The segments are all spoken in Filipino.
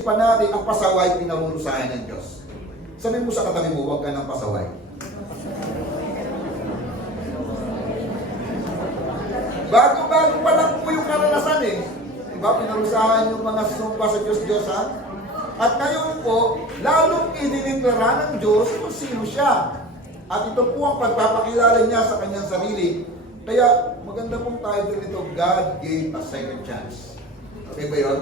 pa natin ang pasaway pinarurusahan ng Diyos. Sabi mo sa katabi mo, huwag ka ng pasaway. Bago-bago pa lang po yung karanasan eh. Diba? Pinarusahan yung mga sumpa sa Diyos-Diyos ha. At ngayon po, lalong idinitira ng Diyos kung sino siya. At ito po ang pagpapakilala niya sa kanyang sarili. Kaya maganda pong title nito, God gave a second chance. Okay ba yun?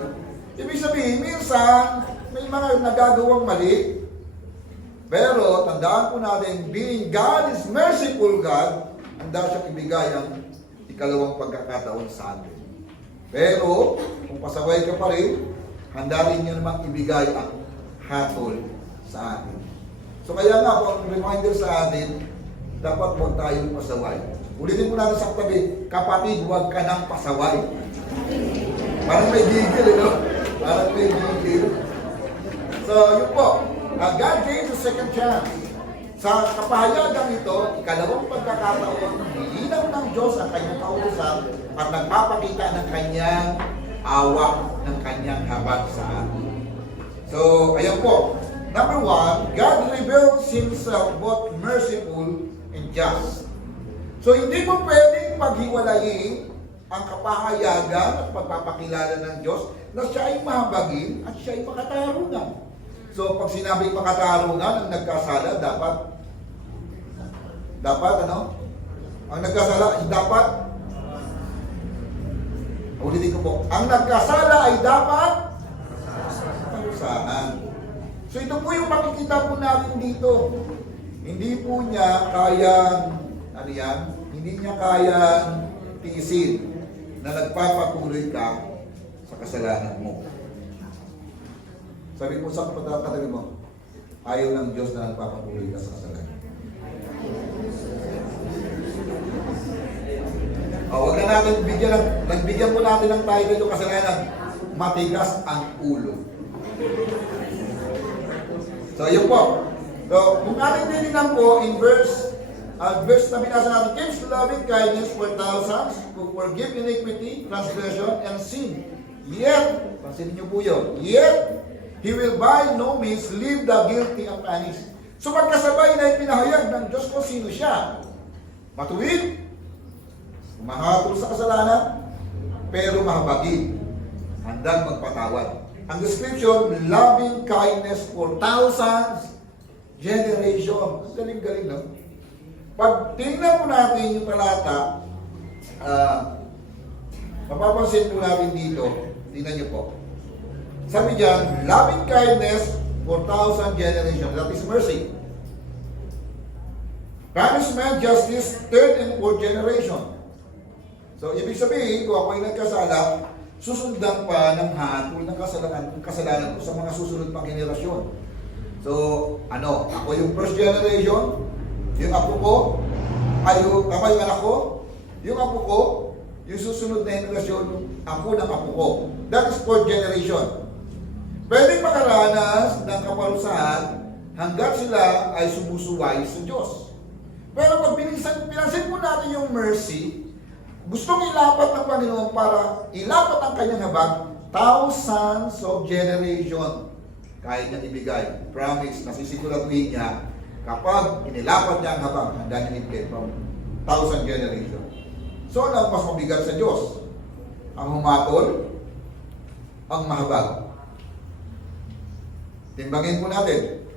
Ibig sabihin, minsan, may mga nagagawang mali. Pero, tandaan po natin, being God is merciful God, handa siyang ibigay ang ikalawang pagkakataon sa atin. Pero, kung pasaway ka pa rin, handa rin niya namang ibigay ang hatol sa atin. So, kaya nga po, ang reminder sa atin, dapat huwag tayong pasaway. Ulitin mo natin sa katabi, kapatid, huwag ka nang pasaway. Parang may gigil, no? Parang may gigil. So, yun po. God gave a second chance. Sa kapahayagan ito, ikalawang pagkakataon, nilinaw ng Diyos ang kanyang kautusan at nagpapakita ng kanyang awak, ng kanyang habag sa atin. So, ayan po. Number one, God reveals Himself both merciful and just. So, hindi mo pwedeng paghiwalayin ang kapahayagan at pagpapakilala ng Diyos na siya ay mahabagin at siya ay makatarungan. So, pag sinabing makatarungan, ang nagkasala, dapat ano? Ang nagkasala ay dapat, ulitin ko po, ang nagkasala ay dapat parusahan. So, ito po yung makikita po natin dito. Hindi po niya kayang, ano yan? Hindi niya kayang tiisin na nagpapatuloy ka sa kasalanan mo. Sabi mo sa katabi mo, ayaw ng Diyos na nagpapatuloy ka sa kasalanan. Huwag na natin nagbigyan po natin ng title yung kasalanan, matigas ang ulo. So, yun po. So, kung ating tinignan po in verse na binasa natin, keeps loving kindness for thousands, who forgive iniquity, transgression, and sin. Yet, pansinin niyo po yun, yet, He will by no means leave the guilty unpunished. So magkasabay na ipinahayag ng Diyos kung sino siya. Matuwid, mahatol sa kasalanan, pero mahabagin, handang magpatawad. Ang description, loving kindness for thousands, generation. Ang galing-galing, no? Pag tingnan po natin yung talata, mapapansin po natin dito, tingnan niyo po. Sabi diyan, loving kindness for thousand generations. That is mercy. Punishment, justice, third and fourth generation. So, ibig sabihin, kung ako ay nagkasala, susundan pa ng hatol ng kasalanan ko sa mga susunod pang generasyon. So, ako yung first generation, yung apo ko, yung anak ko, yung apo ko, yung susunod na generasyon, yung apo ng apo ko. That is fourth generation. Pwedeng makaranas ng kaparusahan hanggang sila ay sumusuway sa Diyos. Pero pag pinansin po natin yung mercy, gustong ilapat ng Panginoon para ilapat ang kanyang habag, thousands of generation. Kaya niya ibigay. Promise, nasisiguraduhin niya, kapag inilapat niya ang habag, handa niya ibigay from thousand generation. So, ano ang mas mabigat sa Diyos? Ang humatol, ang mahabag. Timbangin po natin.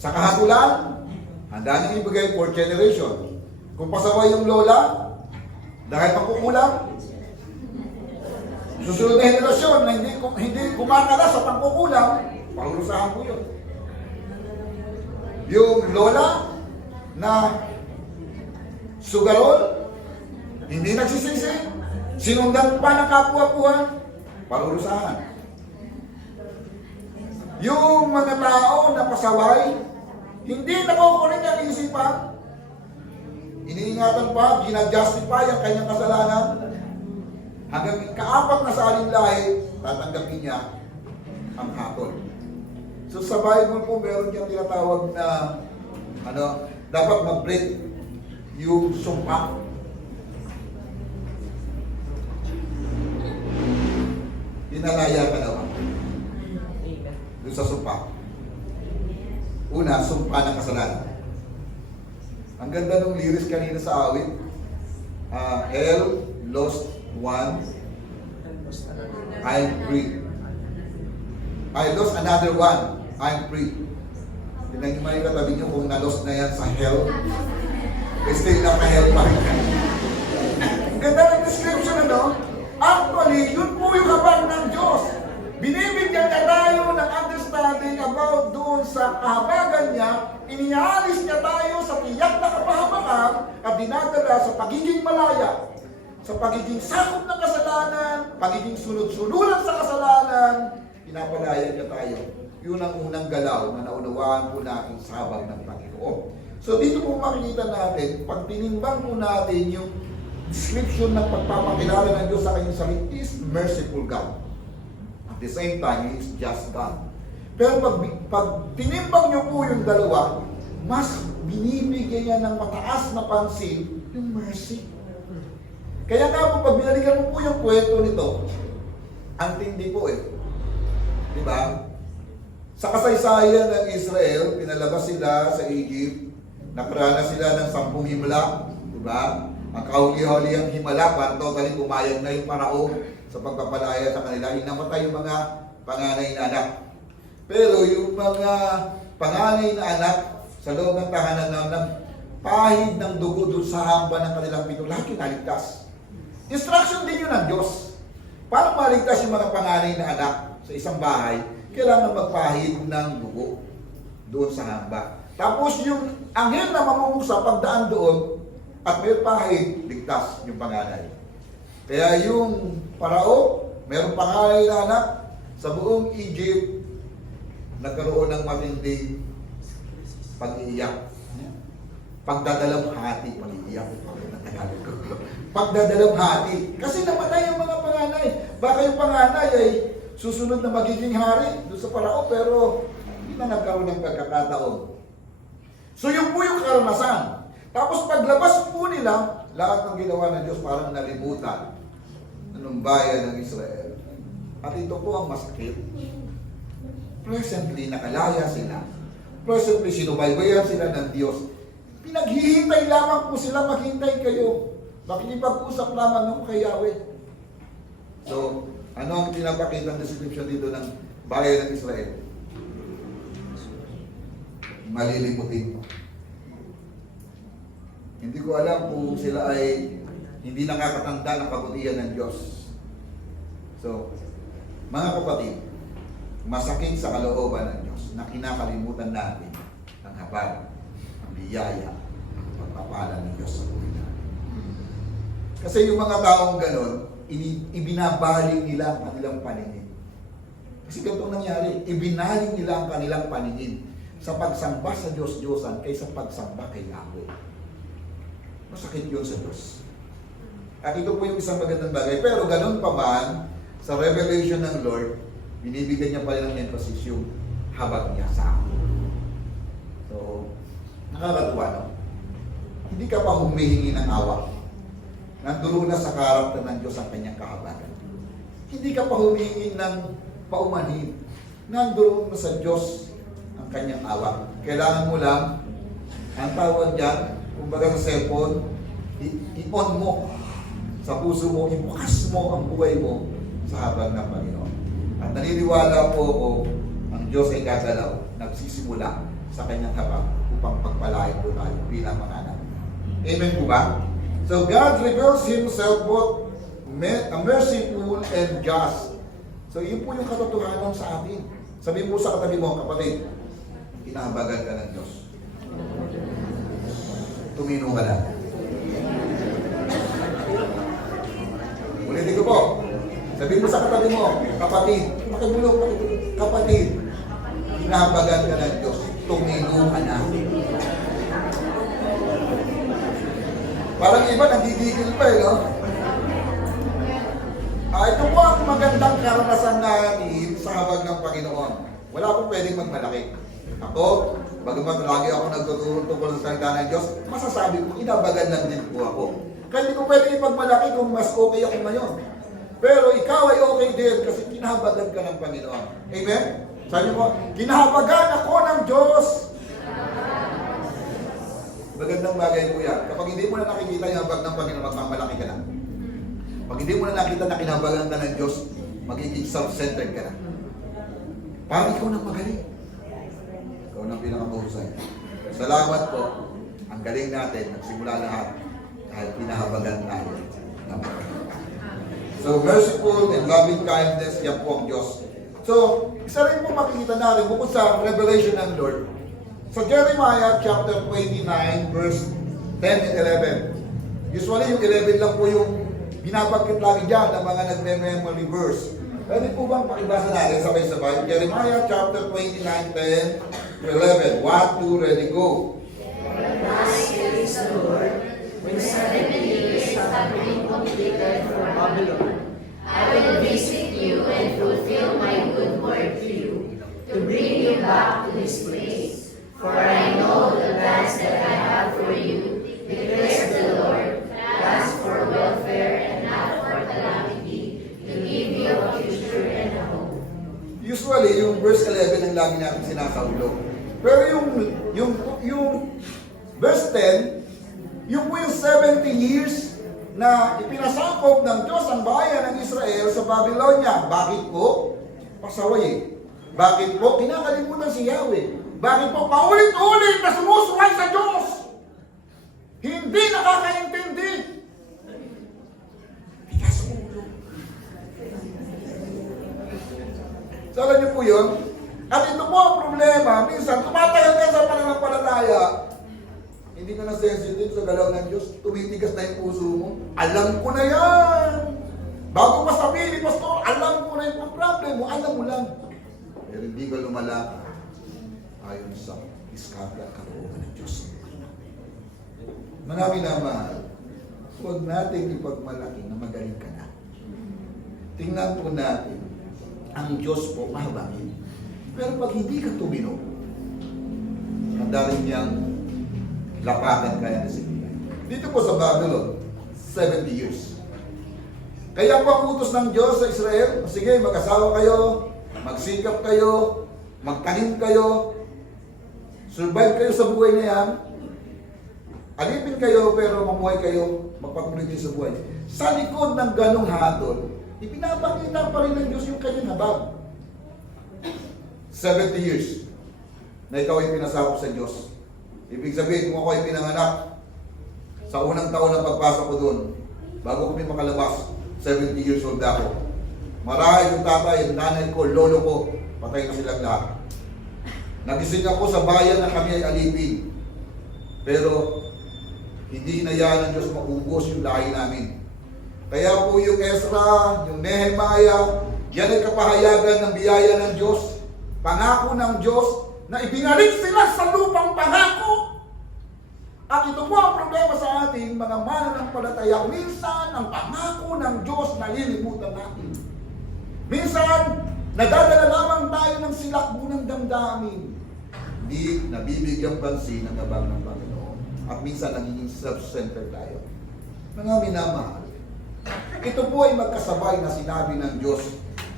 Sa kahatulan, handa niyang ibigay for generation. Kung pasaway yung lola, dahil pangkukulang, susunod na henerasyon na hindi kumakala sa pangkukulang, parurusahan po yun. Yung lola na sugarol, hindi nagsisisi, sinundan pa ng kapwa-puhan, parurusahan. Yung mga tao na pasaway, hindi nakukulit ang isipan. Iniingatan pa, ginajustify ang kanyang kasalanan. Hanggang kaapat na sa alinlahi, tatanggapin niya ang hatol. So sa Bible po, meron niyang tinatawag na dapat mag-break yung sumpa. Dinalaya ka naman. sa sumpa. Una, sumpa ng kasalanan. Ang ganda ng lyrics kanina sa awit. Hell lost one, I'm free. I lost another one, I'm free. Tignan niyo mga katabi niyo kung na-lost na yan sa hell, still naka-hell pa rin. Ang ganda ng description, ano? Actually, yun po yung habag ng Diyos. Binibigyan niya tayo ng understanding about doon sa kahabagan niya, inialis niya tayo sa tiyak na kapahamakan at dinadala sa pagiging malaya, sa pagiging sakop ng kasalanan, pagiging sunod-sunulan sa kasalanan, pinapalaya niya tayo. Yun ang unang galaw na naunawaan po natin sa habag ng Panginoon. So dito po makikita natin, pag tinimbang po natin yung description ng pagpapakilala ng Diyos sa kanyang sarili is merciful God. At the same time, He is just God. Pero pag tinimbang niyo po yung dalawa, mas binibigyan niya ng mataas na pansin yung mercy. Kaya nga po, pag binalikan mo po yung kwento nito, ang tindi po eh. Diba? Sa kasaysayan ng Israel, pinalabas sila sa Egypt, nakaranas sila ng 10 himala, diba? Ang kahuli-huli ang himala, para totally pumayag na yung Parao sa pagpapalaya sa kanila. Inamatay yung mga panganay na anak. Pero yung mga panganay na anak, sa loob ng tahanan ng pahid ng dugo doon sa hamba ng kanilang pito, lahat yung naligtas. Instruction din yun ng Diyos. Para maligtas yung mga panganay na anak sa isang bahay, kailangan magpahid ng dugo doon sa hamba. Tapos yung anghel na mamumusa pagdaan doon at may pahid, ligtas yung panganay. Kaya yung Parao, mayroong panganay na anak sa buong Egypt, nagkaroon ng matinding pag-iiyak. Pagdadalamhati, pag-iiyak. Pagdadalamhati. Kasi namatay yung mga panganay. Baka yung panganay ay susunod na magiging hari doon sa Parao, pero hindi na nagkaroon ng pagkakataon. So yun po yung karanasan. Tapos paglabas po nila, lahat ng ginawa ng Diyos parang nalimutan ng bayan ng Israel. At ito po ang masakit. Presently, nakalaya sila. Presently, sinubaybayan sila ng Diyos. Pinaghihintay lamang po sila, maghintay kayo. Makikipag-usap lamang ng kay Yahweh. So, ano ang pinapakita ng description dito ng bayan ng Israel? Malilimutin mo. Hindi ko alam kung sila ay hindi nakakatanda ng kabutihan ng Diyos. So, mga kapatid, masakit sa kalooban ng Diyos na kinakalimutan natin ang habag, ang biyaya, ang pagpapala ng Diyos sa buhay natin. Kasi yung mga taong ganon, ibinabaling nila ang kanilang paningin. Kasi ganito nangyari, ibinaling nila ang kanilang paningin sa pagsamba sa Diyos-Diyosan kaysa pagsamba kay Yahweh. Masakit yun sa Diyos. At ito po yung isang magandang bagay. Pero ganun pa man, sa revelation ng Lord, binibigyan niya pa rin ng emphasis yung habag niya sa akin. So, nakakatuwa, no? Hindi ka pa humihingi ng awa. Nanduro na sa karakter ng Diyos ang kanyang kahabagan. Hindi ka pa humihingi ng paumanhin. Nanduro na sa Diyos ang kanyang awa. Kailangan mo lang, ang tawag dyan, kumbaga sa cellphone, i-on mo sa puso mo, ibukas mo ang buhay mo sa habag ng Panginoon. At naniniwala po ako, ang Diyos ay gagalaw, nagsisimula sa kanyang habag upang pagpalain po tayo bilang mga anak. Amen po ba? So God reveals Himself both merciful and just. So yun po yung katotohanan sa atin. Sabi mo sa katabi mo, kapatid, inahabagan ka ng Diyos. Tumino ka na. Ulitin ko po. Sabi mo sa katabi mo, kapatid, pakibulong, kapatid, inahabagan ka ng Diyos. Tumino ka na. Parang iba, nagigigil pa eh, no? Ito po ang magandang karanasan natin sa habag ng Panginoon. Wala akong pwedeng magmalaki. Ako, bagamat lagi ako nagtuturo tungkol sa salita ng Diyos, masasabi ko, inabagan lang din po ako. Kaya hindi ko pwedeng ipagmalaki kung mas okay ako ngayon. Pero ikaw ay okay din kasi kinahabagan ka ng Panginoon. Amen? Sabi mo, kinahabagan ako ng Diyos. Magandang bagay po yan. Kapag hindi mo na nakikita yung habag ng Panginoon, magmamalaki ka na. Pag hindi mo na nakita na kinahabagan ka ng Diyos, magiging self-centered ka na. Parang ikaw nang magaling. Ikaw nang pinakamahusay. Salamat po. Ang galing natin, nagsimula lahat dahil pinahabagan tayo ng Panginoon. So, merciful and loving kindness, yan po ang Diyos. So, isa rin po makikita natin bukod sa revelation ng Lord. Sa Jeremiah chapter 29, verse 10 and 11. Usually, yung 11 lang po yung binabagkit lagi dyan ng mga nagme-memory verse. Pwede po bang pakibasa natin sabay-sabay? Jeremiah chapter 29, 10 to 11. 1, 2, ready, go. Thus says the Lord, when 70 years have been completed for Babylon, I will visit you and fulfill my good word to you, to bring you back to this place. For I know the plans that I have for you, declares the Lord, plans for welfare and not for calamity, to give you a future and a hope. Usually, yung verse 11 ang lagi natin sinasaulo. Pero yung verse 10, yung po yung 70 years na ipinasakop ng Diyos ang bayan ng Israel sa Babylonia. Bakit po? Pasaway eh. Bakit po? Kinakalimutan si Yahweh. Bakit po? Paulit-ulit na sumusuway sa Diyos. Hindi nakakaintindi. Bigas ulo. So, alam niyo po yun? At ito po ang problema. Minsan, tumatagal ka sa pananampalataya. Hindi ka na sensitive sa galaw ng Diyos. Tumitigas na yung puso mo. Alam ko na yan. Bago pa sabihin ni Pastor, alam ko na yung problem mo. Alam mo lang. Pero hindi ka lumala ayon sa diskarte at kalooban ng Diyos. Mga minamahal, huwag natin ipagmalaki na magaling ka na. Tingnan po natin, ang Diyos po mahabangin. Pero pag hindi ka tumino, handa rin niyang lapakan kaya na sila. Dito po sa Babylon, 70 years. Kaya po ang utos ng Diyos sa Israel, sige, mag-asawa kayo, magsikap kayo, magtanim kayo, survive kayo sa buhay na yan, alipin kayo pero mamuhay kayo, magpatuloy kayo sa buhay. Sa likod ng ganong hatol, ipinapakita pa rin ng Diyos yung kanyang habag. 70 years na ikaw ay pinasakop sa Diyos. Ibig sabihin, kung ako ay pinanganak, sa unang taon ng pagpasok ko doon, bago kami makalabas, 70 years old ako. Marahil yung tatay, yung nanay ko, lolo ko, patay na silang lahat. Nagising ako sa bayan na kami ay alipin. Pero, hindi hinayaan ng Diyos maubos yung lahi namin. Kaya po yung Ezra, yung Nehemiah, yan ay kapahayagan ng biyaya ng Diyos, pangako ng Diyos, na ibinalik sila sa lupang pangako. At ito po ang problema sa ating mga mananampalataya. Minsan, ang pangako ng Diyos nalilimutan natin. Minsan, nadadala lamang tayo ng silakbo ng damdamin. Hindi nabibigyan pansin ng habag ng Panginoon. At minsan, nagiging self-centered tayo. Mga minamahal, ito po ay magkasabay na sinabi ng Diyos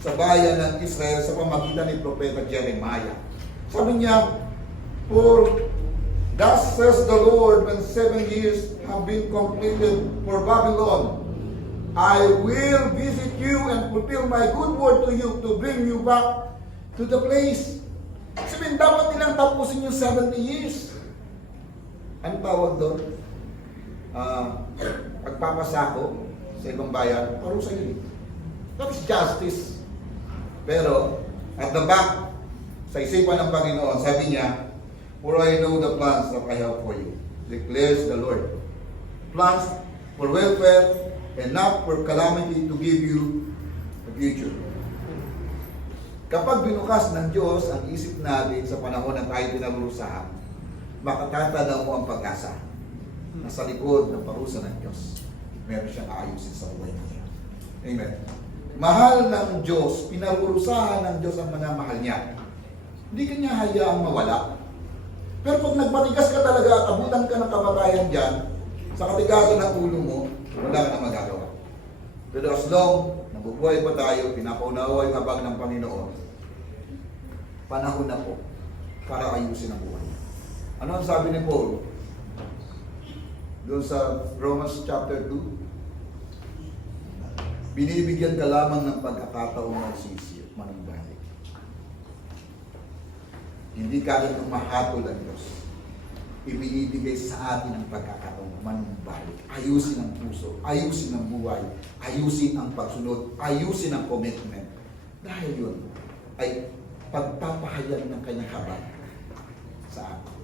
sa bayan ng Israel sa pamagitan ni Propeta Jeremiah. Sabi niya, for thus says the Lord, when 7 years have been completed for Babylon, I will visit you and fulfill my good word to you to bring you back to the place. Sabihin, dapat nilang tapusin yung 70 years. Ano tawag doon? Pagpapasako sa ibang bayan, parusa yun. That is justice. Pero, at the back, sa isipan ng Panginoon, sabi niya, for I know the plans that I have for you, declares the Lord. Plans for welfare and not for calamity, to give you a future. Kapag binukas ng Diyos ang isip natin sa panahon na tayo pinarusahan, makatatanaw mo ang pag-asa na sa likod ng parusa ng Diyos, meron siyang aayusin sa buhay natin. Amen. Mahal ng Diyos, pinarurusahan ng Diyos ang mga mahal niya. Hindi ka niya hayaang mawala. Pero pag nagmatigas ka talaga at abutan ka ng kamatayan dyan, sa katigasan ng ulo mo, wala ka na magagawa. Pero as long, nabubuhay pa tayo, pinapaunawa yung habag ng Panginoon, panahon na po para ayusin ang buhay. Ano ang sabi ni Paul? Doon sa Romans chapter 2, binibigyan ka lamang ng pagkakataong magsisi at manumbalik. Hindi ka rin mahatol ang Diyos. Ibinibigay sa atin ang pagkakataong manumbalik. Ayusin ang puso, ayusin ang buhay, ayusin ang pagsunod, ayusin ang commitment. Dahil yun ay pagpapahayag ng kanyang habag sa atin.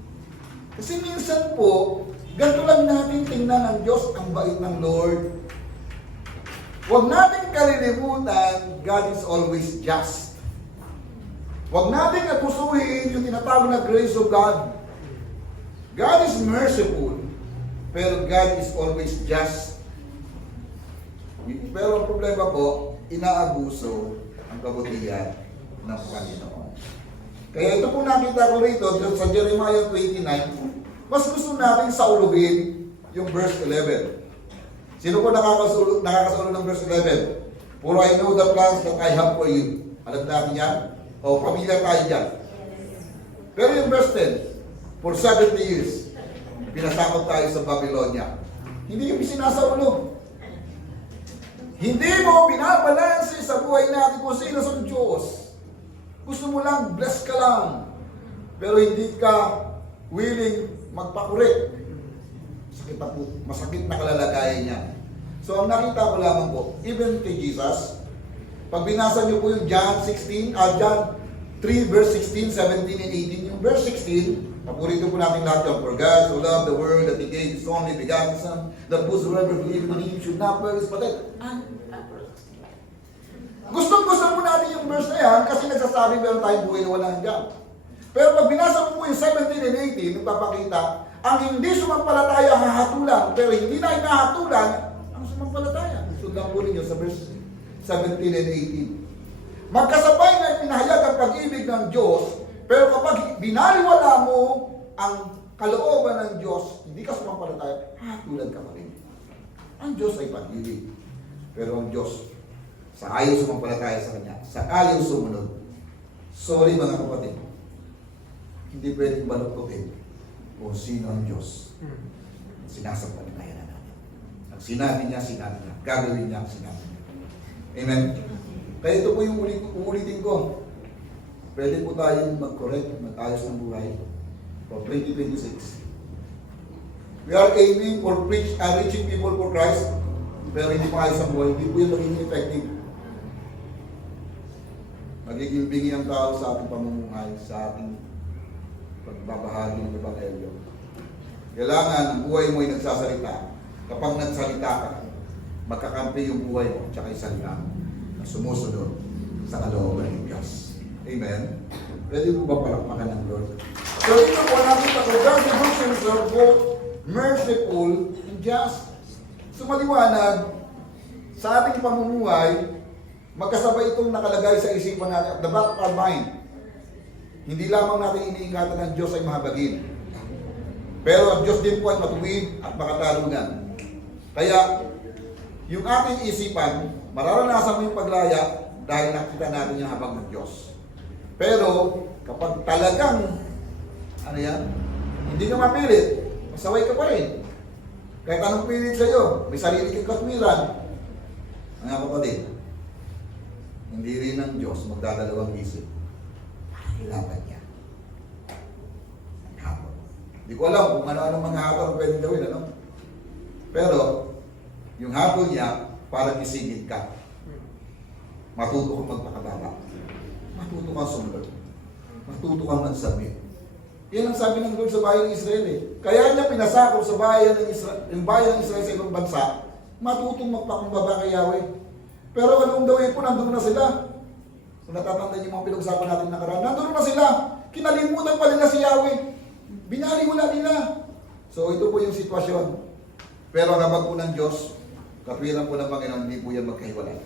Kasi minsan po, ganito lang natin tingnan ng Diyos, ang bait ng Lord. Huwag natin kalilimutan, God is always just. Huwag natin abusuhin yung tinatawag na grace of God. God is merciful, pero God is always just. Pero ang problema po, inaabuso ang kabutihan ng Panginoon. Kaya ito po nakita ko rito sa Jeremiah 29, mas gusto natin sauluhin yung verse 11. Sino po nakakasulo ng verse 11? For I know the plans that I have for you. Alam natin yan? O, pamilya tayo dyan. Pero yung verse 10, for 70 years, pinasakop tayo sa Babylonia. Hindi kami sinasaulo. Hindi mo binabalanse sa buhay natin kung sino sa Diyos. Gusto mo lang, bless ka lang. Pero hindi ka willing magpakurik. Masakit na kalalagayan niya. So ang nakita ko lamang po, even kay Jesus, pag binasa niyo po yung John 3 verse 16, 17, and 18, yung verse 16, paborito po natin lahat yun. For God so loved the world that He gave His only begotten Son, that whosoever believes on Him should not perish but have. Gustong-gusto mo natin yung verse na yan kasi nagsasabi meron tayong buhay na wala hanggang. Pero pag binasa mo po yung 17 and 18, nagpapakita, ang hindi sumampalataya hahatulan, pero hindi na hinahatulan ang sumampalataya. Sundan po ninyo sa verse 17 and 18. Magkasabay na pinahayag ang pag-ibig ng Diyos, pero kapag binaliwala mo ang kalooban ng Diyos, hindi ka sumampalataya, hahatulan ka pa rin. Ang Diyos ay pag-ibig. Pero ang Diyos, sa ayaw sumampalataya sa Kanya, sa ayaw sumunod, sorry mga kapatid, hindi pwedeng baluktukin kung sino ang Diyos. Sinasampalatayan na natin. Ang sinabi niya. Gagawin niya ang sinabi niya. Amen? Kaya ito po yung uulitin ko. Pwede po tayong mag-correct, mag-ayos ng buhay for 2026. We are aiming for reaching people for Christ, pero hindi pa ayos ang buhay. Hindi po yung magiging effective. Magiging bingi ang tao sa ating pamumuhay, sa ating pagbabahagi ng Ebanghelyo. Kailangan ang buhay mo ay nagsasalita. Kapag nagsalita ka, magkakampi yung buhay mo at yung salita na sumusunod sa kalooban ng Diyos. Amen? Pwede mo ba palakpakan ng Lord? So ito po natin ako, God is both merciful and just. So maliwanag, sa ating pamumuhay, magkasabay itong nakalagay sa isipan natin at the back of our mind. Hindi lamang natin iniingatan ng Diyos ay mahabagin. Pero ang Diyos din po ay matuwid at makatarungan. Kaya, yung ating isipan, mararanasan mo yung paglaya dahil nakita natin yung habag ng Diyos. Pero, kapag talagang, hindi ka mapilit, masaway ka pa rin. Kahit anong pilit sa'yo, may sarili kang katwiran. Mga kapatid, hindi rin ng Diyos magdadalawang isip. Kailangan niya. Hapon. Hindi ko alam kung ano-ano mga hapon ang pwedeng gawin, ano? Pero, yung hapon niya, para kisingin ka. Matuto kang magpakababa. Matuto kang sumunod. Matuto kang magsabit. Yan ang sabi ng Lord sa bayan ng Israel eh. Kaya niya pinasakop sa bayan ng Israel sa ibang bansa, matutong magpakumbaba kay Yahweh. Pero anong gawin po, nandun na sila. Kung natatanda niyo mga pinag-usapan natin nakaraan, nandun na sila. Kinalimutan pa nila si Yahweh. Binaliwala nila. So ito po yung sitwasyon. Pero ang habag po ng Diyos, katwiran po ng Panginoon, hindi po yan magkahiwalay.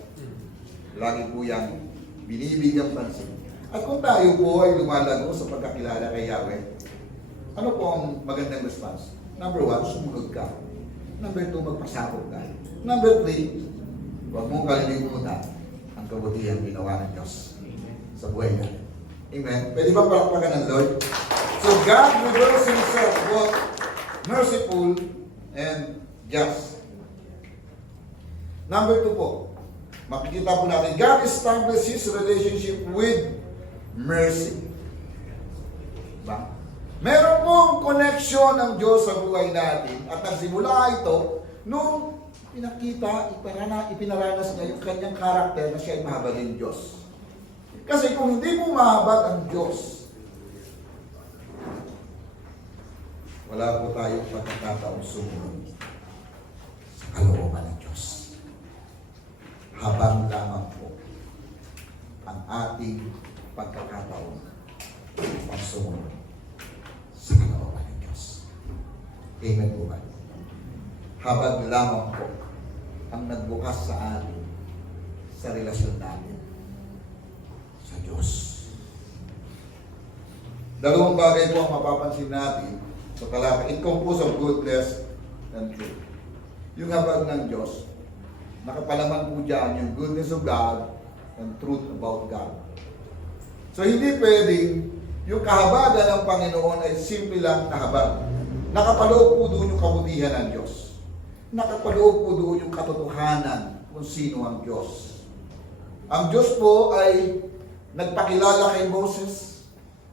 Lagi po yan binibigyan pansin. At kung tayo po ay lumalago sa pagkakilala kay Yahweh, ano po ang magandang response? Number 1, sumunod ka. Number 2, magpasakop ka. Number 3, huwag mong kalilimutan ang kabutihan ginawa ng Diyos sa buhay natin. Amen? Pwede ba palakpakan ng Lord? So God reveals Himself both merciful and just. Number 2 po, makikita po natin, God established His relationship with mercy. Diba? Meron pong connection ng Diyos sa buhay natin at nagsimula ito nung ipinaranas niya yung kanyang karakter na siya ay mahabagin Diyos. Kasi kung hindi mo mahabag ang Diyos, wala po tayong pagkakataong sumunod sa kalooban ng Diyos. Habang lamang po ang ating pagkakataon ang sumunod sa kalooban ng Diyos. Amen po ba? Habang lamang po ang nagbukas sa atin sa relasyon natin sa Diyos. Dalawang bagay po ang mapapansin natin sa talata, it composed of goodness and truth. Yung habag ng Diyos, nakapalaman po dyan yung goodness of God and truth about God. So hindi pwedeng yung kahabagan ng Panginoon ay simple lang kahabag. Nakapaloob po doon yung kabutihan ng Diyos. Nakapaloob po doon yung katotohanan kung sino ang Diyos. Ang Diyos po ay nagpakilala kay Moses.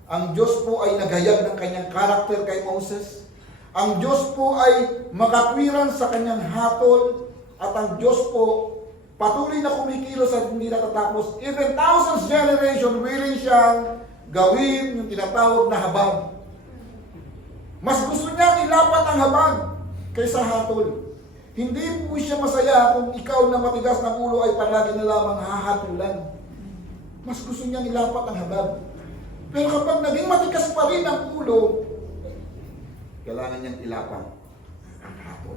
Ang Diyos po ay naghayag ng kanyang karakter kay Moses. Ang Diyos po ay makatwiran sa kanyang hatol. At ang Diyos po patuloy na kumikilos at hindi natatapos. Even thousands generation willing siyang gawin yung tinatawag na habag. Mas gusto niya ilapat ang habag kaysa hatol. Hindi po siya masaya kung ikaw na matigas ng ulo ay palagi na lamang hahatulan. Mas gusto niyang ilapat ang habag. Pero kapag naging matigas pa rin ang ulo, kailangan niyang ilapat ang hatol.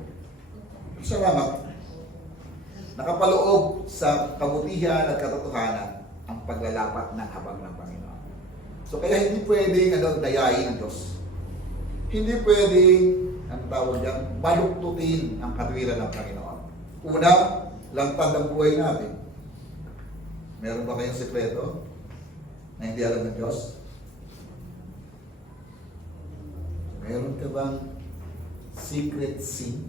Salamat. Nakapaloob sa kabutihan at katotohanan ang paglalapat ng habag ng Panginoon. So kaya hindi pwedeng dayain ng Diyos. Hindi pwedeng, ang tawag diyan, baluktutin ang katwiran ng Panginoon. Una, langtad ang buhay natin. Meron ba kayong sekreto na hindi alam ng Diyos? Meron ka bang secret sin?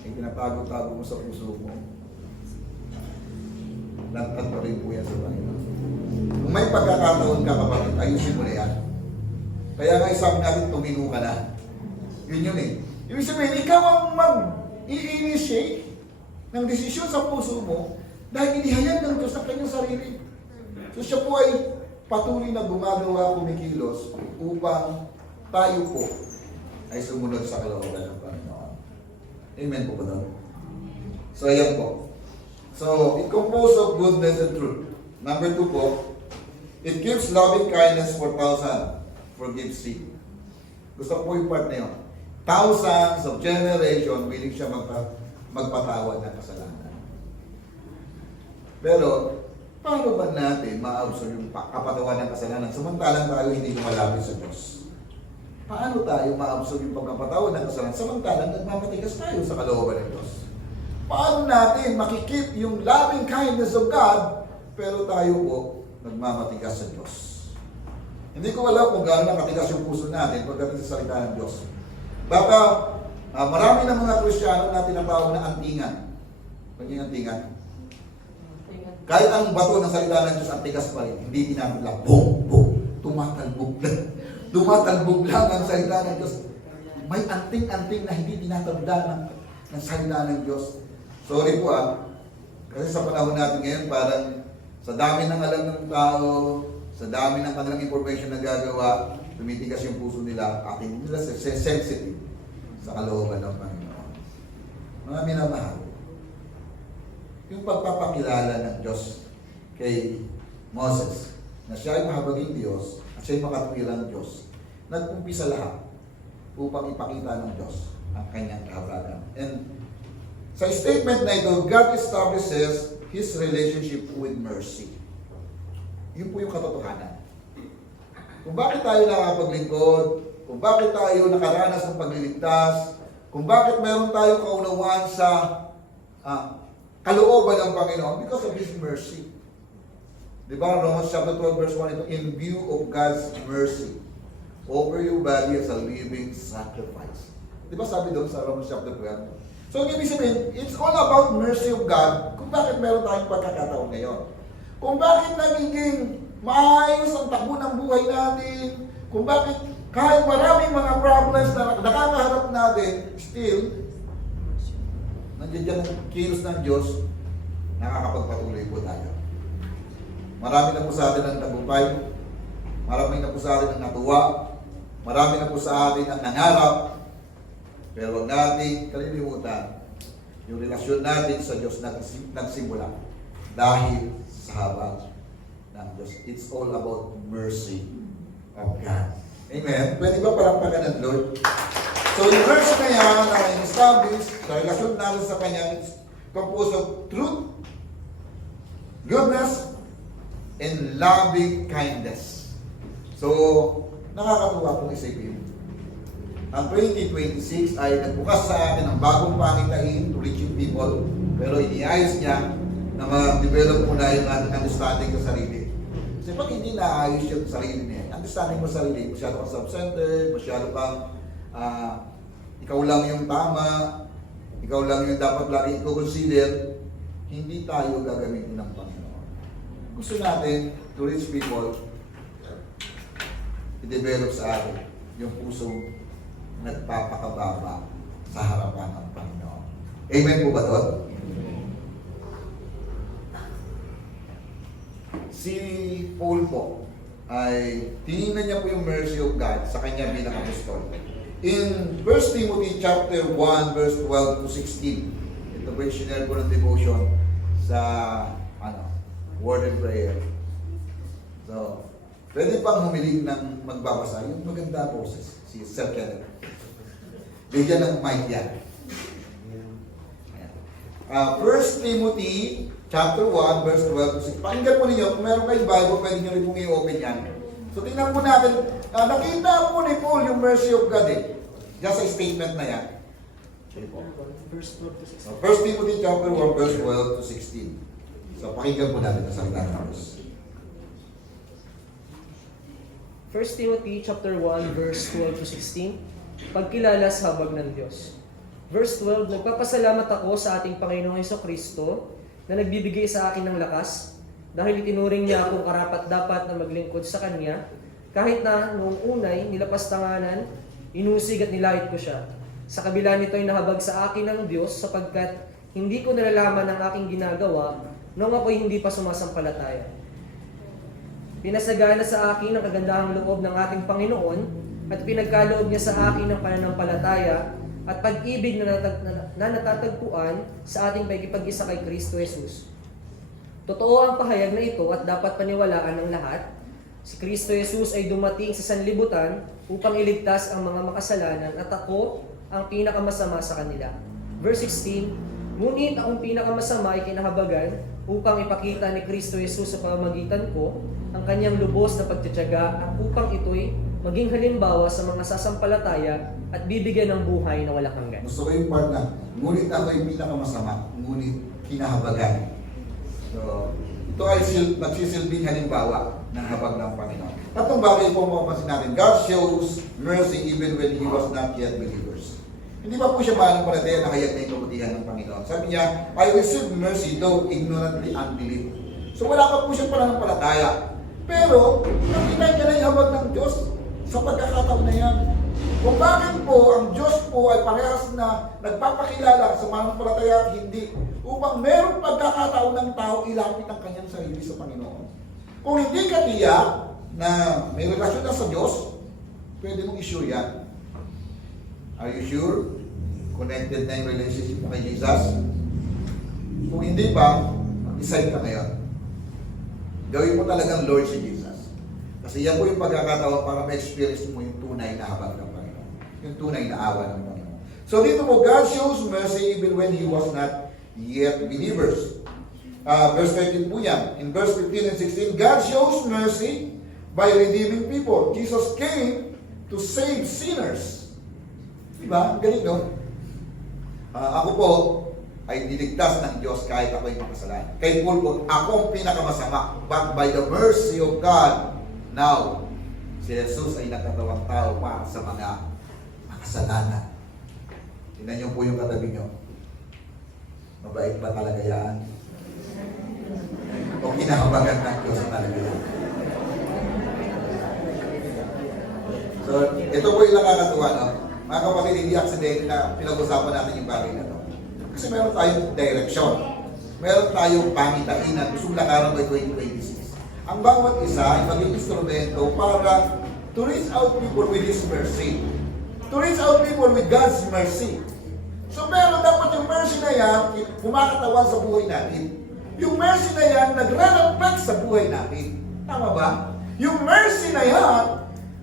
Ay tinatago-tago mo sa puso mo. Langtad pa rin po yan sa Panginoon. Kung may pagkakataon ka, kapatid, ayusin mo na yan. Kaya nga isabi natin, tumino ka na. Yun yun eh. Ibig sabihin, ikaw ang mag-i-initiate ng desisyon sa puso mo dahil inihayag ng Diyos ng kanyang sarili. So siya po ay patuloy na gumagawa, kumikilos upang tayo po ay sumunod sa kalooban ng Panginoon. Amen po ba doon? So ayan po. So, it composed of goodness and truth. Number 2 po, it gives loving kindness for thousands, forgives sin. Gusto ko po yung part na yun. Thousands of generation willing siya magpatawad ng kasalanan. Pero, paano ba natin ma-absorb yung kapatawan ng kasalanan samantalang tayo hindi lumalapit sa Diyos? Paano tayo ma-absorb yung pagkapatawad ng kasalanan samantalang nagmamatigas tayo sa kalooban ng Diyos? Paano natin makikip yung loving kindness of God pero tayo po nagmamatigas sa Diyos? Hindi ko alam kung gaano nakatigas yung puso natin pagdating sa salita ng Diyos. Baka marami ng mga Kristiyano na tinatawag na antingan. Paging antingan. Kahit ang bato ng salita ng Diyos antigas pa rin, hindi tinatawag. Boom, boom, tumatalbog lang. Tumatalbog lang ang salita ng Diyos. May anting-anting na hindi tinatanda ng salita ng Diyos. Sorry po kasi sa panahon natin ngayon parang sa dami ng alam ng tao, sa dami ng kanilang information na gagawa, tumitigas yung puso nila at hindi nila sensitive sa kalooban ng Panginoon. Mga minamahal, yung pagpapakilala ng Diyos kay Moses, na siya ay mahabaging Diyos at siya ay makatwirang Diyos, nag-umpisa lahat upang ipakita ng Diyos ang kanyang kahabagan. And sa statement na ito, God establishes His relationship with mercy. Yun po yung katotohanan. Kung bakit tayo nakapaglingkod, kung bakit tayo nakaranas ng pagliligtas, kung bakit meron tayong kaunawaan sa kalooban ng Panginoon, because of His mercy. Di ba, Romans chapter 12 verse 1, ito, in view of God's mercy, offer your body as a living sacrifice. Di ba sabi doon sa Romans chapter 12? So, ibig sabihin, it's all about mercy of God kung bakit meron tayong pagkakataon ngayon. Kung bakit nagiging maayos ang takbo ng buhay natin, kung bakit kahit maraming mga problems na nakakaharap natin, still, nandiyan ang kilos ng Diyos, nakakapagpatuloy po tayo. Marami na po sa atin ang tagumpay, marami na po sa atin ang natuwa, marami na po sa atin ang nangarap, pero huwag natin kalilimutan yung relasyon natin sa Diyos nagsimula dahil sa habag ng Diyos. It's all about mercy of God. Amen? Pwede ba parampakan ng Lord? So yung verse na yan na in-establish sa relasyon natin sa Kanya, it's composed of truth, goodness, and loving kindness. So, nakakatuwa kong isipin. Ang 2026 ay nagbukas sa atin ng bagong pangitain to reaching people, pero iniayos niya na ma-develop muna yung ating understanding sa sarili. Kasi pag hindi naayos yung sarili niya, understanding mo sa sarili, masyado kang self-centered, masyado kang ikaw lang yung tama, ikaw lang yung dapat lagi i-consider, hindi tayo gagamitin ng Panginoon. Gusto natin to reach people, i-develop sa atin yung pusong nagpapakababa sa harapan ng Panginoon. Amen po ba doon? Si Paul po ay tinignan niya po yung mercy of God sa kanya bilang apostol. In 1 Timothy chapter 1 verse 12 to 16, ito po yung sinare ko ng devotion sa word and prayer. So, pwede pang humiling ng magbabasa yung maganda po si Sir Kenneth. Bigyan ng mic yan. 1 Timothy chapter 1 verse 12 to 16. Pakinggan po ninyo, kung meron kayong Bible, pwede nyo rin pong i-open yan. So, tingnan po natin, nakita po ni Paul yung mercy of God eh. Diyan sa statement na yan. Verse 12 to 16. 1 Timothy chapter 1 verse 12 to 16. So, pakinggan po natin sa salita ng Diyos. 1 Timothy chapter 1 verse 12 to 16. Pagkilala sa habag ng Diyos. Verse 12, nagpapasalamat ako sa ating Panginoong Hesukristo na nagbibigay sa akin ng lakas dahil itinuring niya akong karapat-dapat na maglingkod sa Kanya kahit na noong unay nilapas tanganan, inusig at nilait ko siya. Sa kabila nito ay nahabag sa akin ng Diyos sapagkat hindi ko nalalaman ang aking ginagawa noong ako'y hindi pa sumasampalataya. Pinasagana sa akin ang kagandahang loob ng ating Panginoon at pinagkaloob niya sa akin ng pananampalataya at pag-ibig na natatagpuan sa ating pagkipag-isa kay Kristo Jesus. Totoo ang pahayag na ito at dapat paniwalaan ng lahat. Si Kristo Jesus ay dumating sa sanlibutan upang iligtas ang mga makasalanan at ako ang pinakamasama sa kanila. Verse 16, ngunit akong pinakamasama ay kinahabagan upang ipakita ni Kristo Jesus sa pamamagitan ko ang kanyang lubos na pagtitiyaga at upang ito'y maging halimbawa sa mga sasampalataya at bibigyan ng buhay na walang hanggan. Gusto ko yung part na, ngunit ako yung pinakamasama, ngunit kinahabagan. So, ito ay nagsisilbing halimbawa ng habag ng Panginoon. Tatlong bagay po mapapansin natin. God shows mercy even when He was not yet believers. Hindi pa po siya mananampalataya na hayag na yung kabutihan ng Panginoon. Sabi niya, I received mercy though ignorantly unbelief. So wala pa po siya pananampalataya. Pero, nakita niya na yung habag ng Diyos sa pagkakataon na yan. Kung bakit po ang Diyos po ay parehas na nagpapakilala sa mananampalataya at hindi, upang merong pagkakataon ng tao ilapit ang kanyang sarili sa Panginoon. Kung hindi ka tiyak na may relasyon na sa Diyos, pwede mong i-sure yan. Are you sure? Connected na yung relationship mo kay Jesus? Kung hindi pa, mag-decide ka ngayon. Gawin mo talagang Lord si Jesus. Kasi yan po yung pagkakataon para ma-experience mo yung tunay na habag ng Panginoon. Yung tunay na awa ng Panginoon. So dito po, God shows mercy even when He was not yet believers. Verse 13 po yan. In verse 15 and 16, God shows mercy by redeeming people. Jesus came to save sinners. Diba? Galing, no? Ako po, ay niligtas ng Diyos kahit ako'y makasalanan. Kay Paul po, ako ang pinakamasama. But by the mercy of God, now, si Jesus ay nakatawang tao pa sa mga makasalanan. Tingnan niyo po yung katabi niyo. Mabait ba talaga yan? O kinahabagan ng Diyos talaga yan? So, ito po yung nakakatuwa, no? Mga kapatid, hindi accident na pinag-usapan natin yung bagay na to. Kasi meron tayong direction. Meron tayong pangitainan. Gusto lakaran by 2026. Ang bawat isa ay maging instrumento para to reach out people with His mercy. To reach out people with God's mercy. So pero dapat yung mercy na yan, kumakatawan sa buhay natin. Yung mercy na yan, nagre-reflect sa buhay natin. Tama ba? Yung mercy na yan,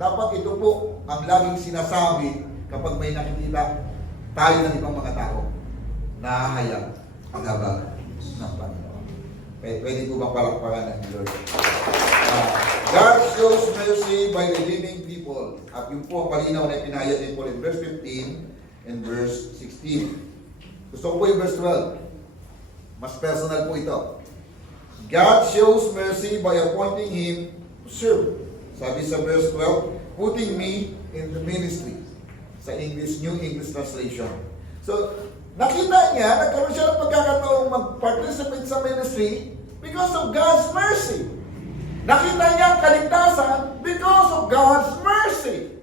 dapat ito po ang laging sinasabi kapag may nakikita tayo ng ibang mga tao. Nahahayag ang habag ng Panginoon. Pwede po bang palakpakan ng Lord? God shows mercy by redeeming people. At yun po ang palinaw na ipinahayag din po in verse 15 and verse 16. Gusto ko po yung verse 12. Mas personal po ito. God shows mercy by appointing him to serve. Sabi sa verse 12, putting me in the ministry. Sa English, New English Translation. So, nakita niya, nagkaroon siya ng pagkakataong mag-participate sa ministry because of God's mercy. Nakita niya ang kaligtasan because of God's mercy.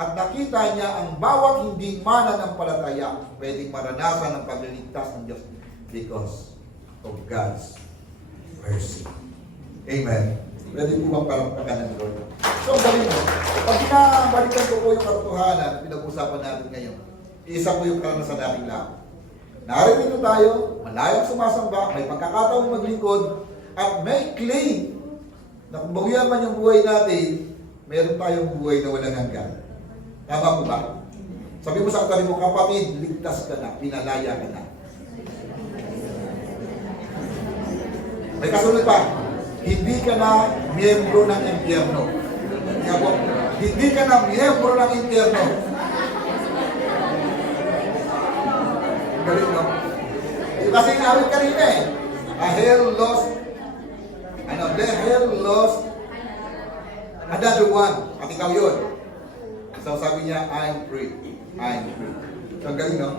At nakita niya ang bawat hindi mananampalataya pwedeng maranasan ang pagliligtas ng Diyos because of God's mercy. Amen. Pwede po bang palakpakan ng Lord? So, galing mo. Pag pinabalikan ko po yung katotohanan, pinag-usapan natin ngayon, isa po yung karanasan natin lahat. Narito tayo, malayang sumasamba, may pagkakataong maglingkod, at may claim na kung bawian man yung buhay natin, meron tayong buhay na walang hanggan. Tama po ba? Sabi mo sa katabi mo, kapatid, ligtas ka na, pinalaya ka na. May kasunod pa, hindi ka na miyembro ng impyerno. Kaya po, hindi ka na miyembro ng impyerno. Galing, no? Kasi naawit kanina eh. The hell lost another one. At ikaw yun. So sabi niya, I'm free. I'm free. So galing, no?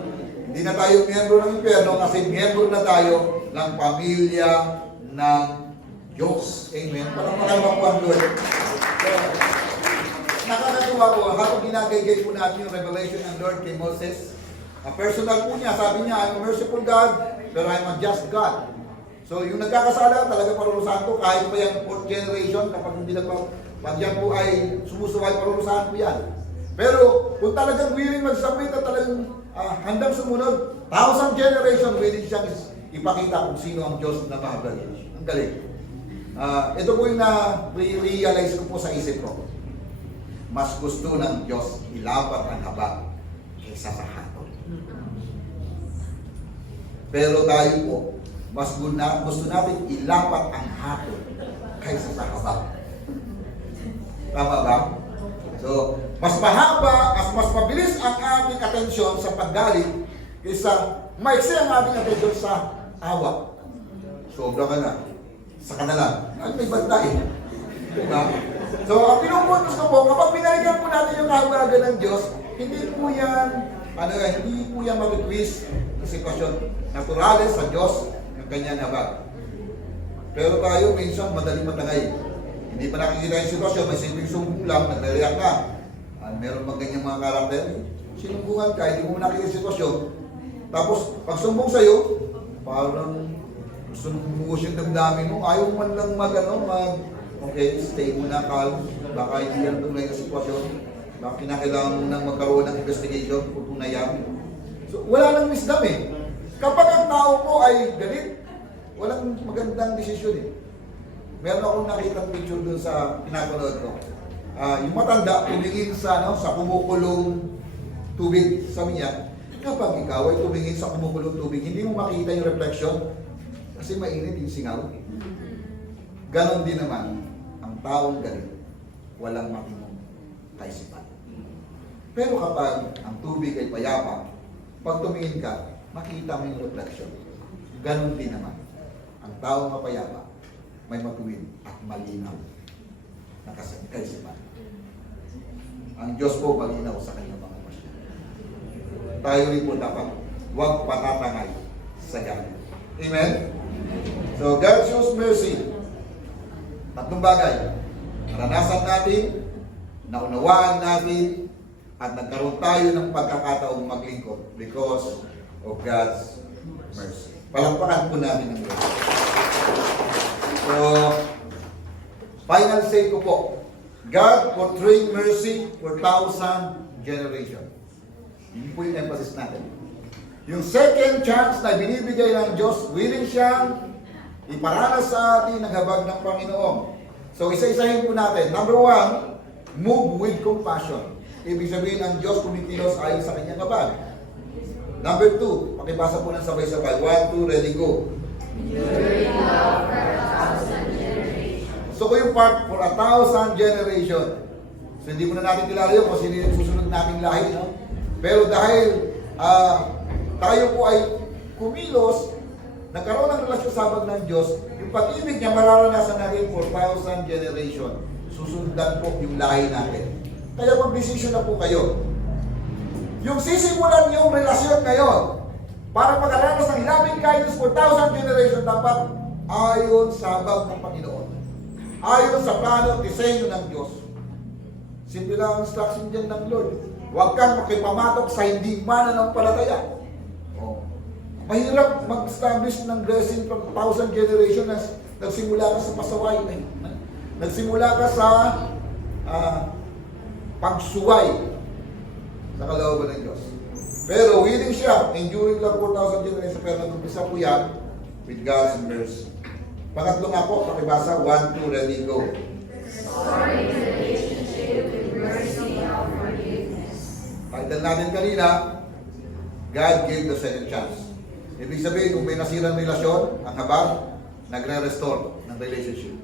Hindi na tayo miyembro ng impyerno kasi miyembro na tayo ng pamilya ng Diyos. Amen. Parang makalawang po ang Lord. So, nakakatuwa po, habang ginagaygay po natin yung revelation ng Lord kay Moses, personal po niya, sabi niya, I'm a merciful God, but I'm a just God. So, yung nagkakasala, talaga parurusahan ko, kahit pa yan 4th generation, kapag hindi pag yan po ay sumusuway, parurusahan ko yan. Pero, kung talagang willing mag-submit at talagang handang sumunod, 1,000 generation, willing siyang ipakita kung sino ang Diyos na mahabag. Ang galing. Ito po yung na-realize ko po sa isip ko. Mas gusto ng Diyos ilapat ang habag kaysa sa hatol. Pero tayo po, mas gusto natin ilapat ang hatol kaysa sa habag. Tama ba? So, mas mahaba at mas mabilis ang ating atensyon sa paggalit kaysa maiksi ang ating atensyon sa awa. Sobra ka na. Sa kanila. May banda eh. Diba? So, ang pinupuntos ko po, kapag pinaligan po natin yung kahabagan ng Diyos, hindi po yan mag-twist ng sitwasyon. Naturales sa Diyos yung kanyang habag. Pero tayo minsan madaling matangay. Hindi pa nakikita yung sitwasyon, may simpleng sumbong lang, nagre-react ka. Meron bang ganyang mga karakter? Sinumbungan ka, hindi mo nakikita yung sitwasyon. Tapos, pag sumbong sa'yo, parang sumbong yung damdamin mo, ayaw man lang okay, stay muna calm, baka hindi yan tunay na sitwasyon, baka kinakailangan mo nang magkaroon ng investigation kung tunayam. So, wala nang wisdom eh. Kapag ang tao po ay galit, walang magandang desisyon eh. Meron akong nakitang picture dun sa pinapanood ko. Yung matanda, tumingin sa kumukulong tubig. Sabi niya, kapag ikaw ay tumingin sa kumukulong tubig, hindi mo makita yung reflection kasi mainit yung singaw. Ganon din naman, ang taong galit, walang makinong kaisipan. Pero kapag ang tubig ay payapa, pag tumingin ka, makita mo yung reflection. Ganon din naman. Ang taong mapayapa, may matuwid at malinaw na kaisipan. Ang Diyos po malinaw sa kanyang mga pasya. Tayo rin po dapat huwag patatangay sa galit. Amen? So, God shows mercy. Tatlong bagay. Naranasan natin, naunawaan natin, at nagkaroon tayo ng pagkakataong maglingkod because of God's mercy. Palampakan po namin ang Diyos. So, final say ko po, God portraying mercy for 1,000 generations. Yun po yung emphasis natin. Yung second chance na binibigay ng Diyos, willing siyang iparanas sa atin ang habag ng Panginoon. So, isa-isahin po natin. Number 1, move with compassion. Ibig sabihin ang Diyos kumikilos ayon sa kanyang habag. Number 2, pakibasa po ng sabay-sabay. 1, 2, ready, go. Enduring love for 1,000 generations. So, ko yung part for 1,000 generation. So, hindi mo na natin kilala yun kung sino yung susunod nating lahi. No? Pero dahil tayo po ay kumilos, nagkaroon ng relasyon sa habag ng Diyos, yung pag-ibig niya mararanasan natin for 1,000 generation. Susundan po yung lahi natin. Kaya mag-decision na po kayo. Yung sisimulan yung relasyon ngayon, para pag-aranas ng loving kindness for 1,000 generation, dapat ayon sa habag ng Panginoon. Ayon sa plano at disenyo ng Diyos. Simple lang ang instruction dyan ng Lord. Huwag kang makipamatok sa hindi mananampalataya. Oh. Mahirap mag-establish ng blessing from 1,000 generation na nagsimula ka sa pasaway. Nagsimula ka sa pagsuway sa kalooban ng Diyos. Pero willing siya, enduring lang 4,000 generation, pero nag-umpisa po yan with God's mercy. Pangatlo nga po, pakibasa, 1, 2, ready, go. Restoring relationship with mercy and forgiveness. Title natin kanina, God gave the second chance. Ibig sabihin, kung may nasirang relasyon, ang habag, nagre-restore ng relationship.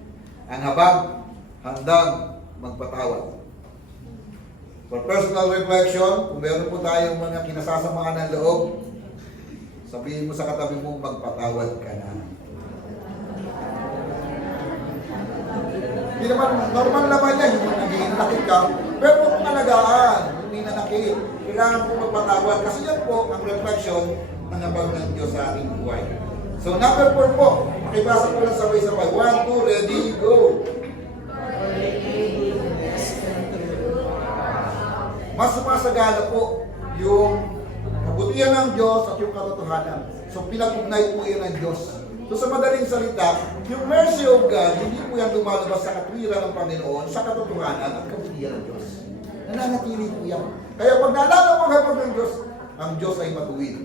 Ang habag, handang magpatawad. For personal reflection, kung meron po tayong mga kinasasamahan ng loob, sabihin mo sa katabi mo, magpatawad ka na. Hindi naman, normal naman yan, yung naging nakit ka, pero kung alagaan, hindi na nakit, kailangan po magpatawad. Kasi yan po ang reflection ng habag ng Diyos sa ating buhay. So number 4 po, makibasa po lang sabay-sabay. 1, 2, ready, go! Mas sumasagana po yung kabutihan ng Diyos at yung katotohanan. So pinag-ugnay po yan ng Diyos. So sa madaling salita, yung mercy of God, hindi po yan lumalabas sa katwiran ng Panginoon, sa katotohanan at kabutihan ng Diyos. Nananatili po yan. Kaya pag naalala mo ang habag ng Diyos, ang Diyos ay matuwid.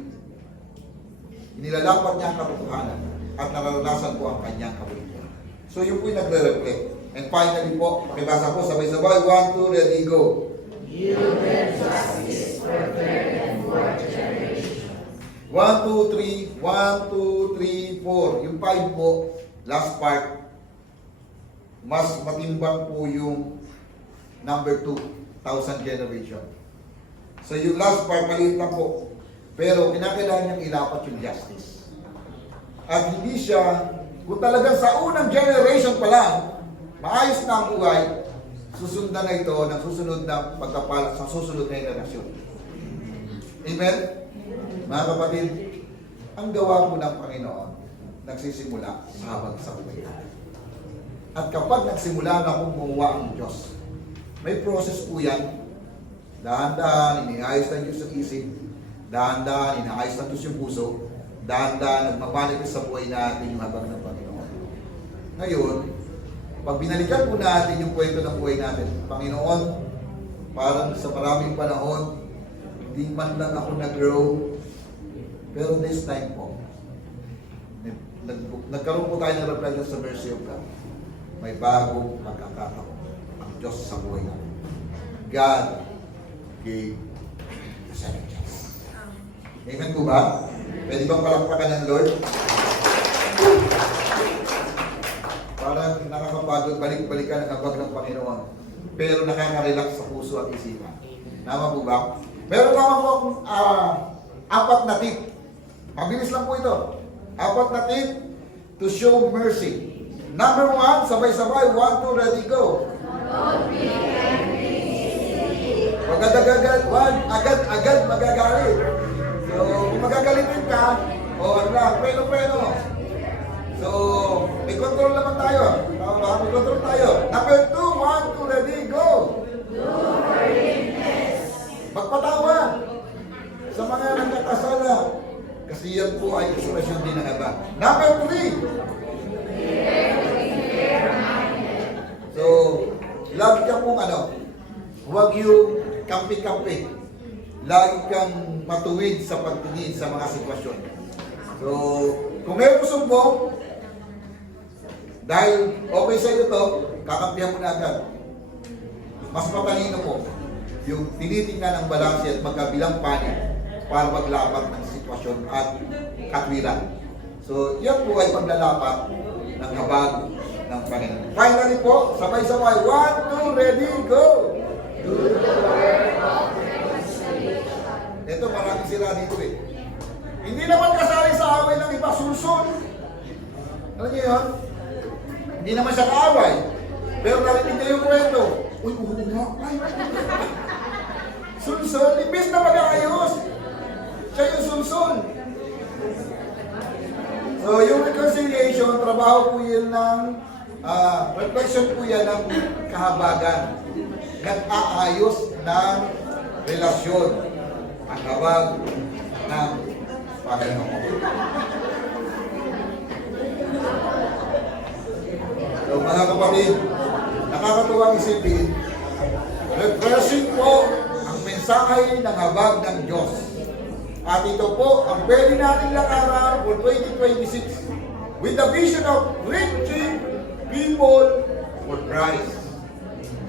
Inilalapat niya ang katotohanan at nararanasan po ang kanyang kabutihan. So yun po yung nagre-reflect. And finally po, pakibasa po sabay-sabay, 1, 2, ready, go. Yielded justice for third and fourth generation. 1, 2, 3, 1, 2, 3, 4. Yung 5 po, last part, mas matimbang po yung number 2, 1,000 generation. So yung last part, maliit lang po. Pero kinakailangan niyang ilapat yung justice. At hindi siya, kung talagang sa unang generation pa lang, maayos na ang buhay, susundan na ito ng susunod na pagkapalat sa susunod na henerasyon. Amen? Mga kapatid, ang gawa po ng Panginoon, nagsisimula sa habang sa buhay natin. At kapag nagsimula na kung gumawa ang Diyos, may process po yan. Dahan-dahan, iniayos ng Diyos ang isip. Dahan-dahan, inaayos ng Diyos yung puso. Dahan-dahan, nagmamanifest sa buhay natin yung habang ng Panginoon. Ngayon, pag binalikan po natin yung kwento ng buhay natin, Panginoon, parang sa maraming panahon, hindi man lang ako nag-grow, pero this time po, nagkaroon po tayo ng reflection sa mercy of God. May bagong pagkakataon ang Diyos sa buhay natin. God gave the second chance. Amen po ba? Pwede bang palakpakan ng Lord? Parang nakakapagod, balik-balikan ang habag ng Panginoon. Pero nakaka-relax sa puso at isipan. Tama po ba? Meron naman po akong 4 na tip Mabilis lang po ito. 4 na tip to show mercy. Number 1, sabay-sabay. 1, 2, ready, go. Agad magagalit. So, kung magagalitin ka, ano lang, peno. So, may control naman tayo. Tama ba? May control tayo. Number 2, 1, 2, ready, go. Magpatawad sa mga nagkakasala. Kasi yan po ay ekspresyon din ng iba. Number 3. So, lagi ka pong huwag yung kampi-kampi. Lagi kang matuwid sa pagtingin sa mga sitwasyon. So, kung mayroong sumbong, dahil okay sa iyo to, kakampihan mo na agad. Mas matalino po yung tinitingnan ng balanse at magkabilang panig para maglapat ng sitwasyon at katwiran. So, yan po ay paglalapat ng habag ng Panginoon. Finally po, sabay-sabay. 1, 2, ready, go! Ito, maraming sila dito eh. Hindi naman kasali sa away ng iba, sulsun. Alam niyo yun? Hindi naman siya kaaway. Pero narinig niya yung kwento. Uy, uhuli nga. Ay, sulsun, imbis na mag-aayos. Siya yung sulsun. So, yung reconciliation, trabaho po yun ng, reflection po yan ng kahabagan. Nag-aayos ng relasyon. Ang habag ng Panginoon. So, mga kapatid, nakakatuwang isipin, refreshing po ang mensahe ng habag ng Diyos. At ito po ang pwede natin lakaran for 2026 with the vision of reaching people for Christ.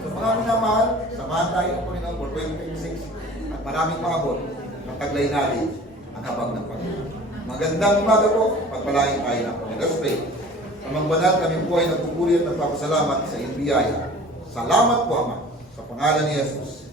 So mga minamahal, samahan tayo ng Panginoon for 2026 at maraming paabot ng taglay natin ang habag ng Panginoon. Magandang umaga po, pagpalain tayo ng Panginoon. Let's pray. Amang banal, kami po ay nagpupuri at nagpapasalamat sa iyong biyaya. Salamat po, Ama, sa pangalan ni Jesus.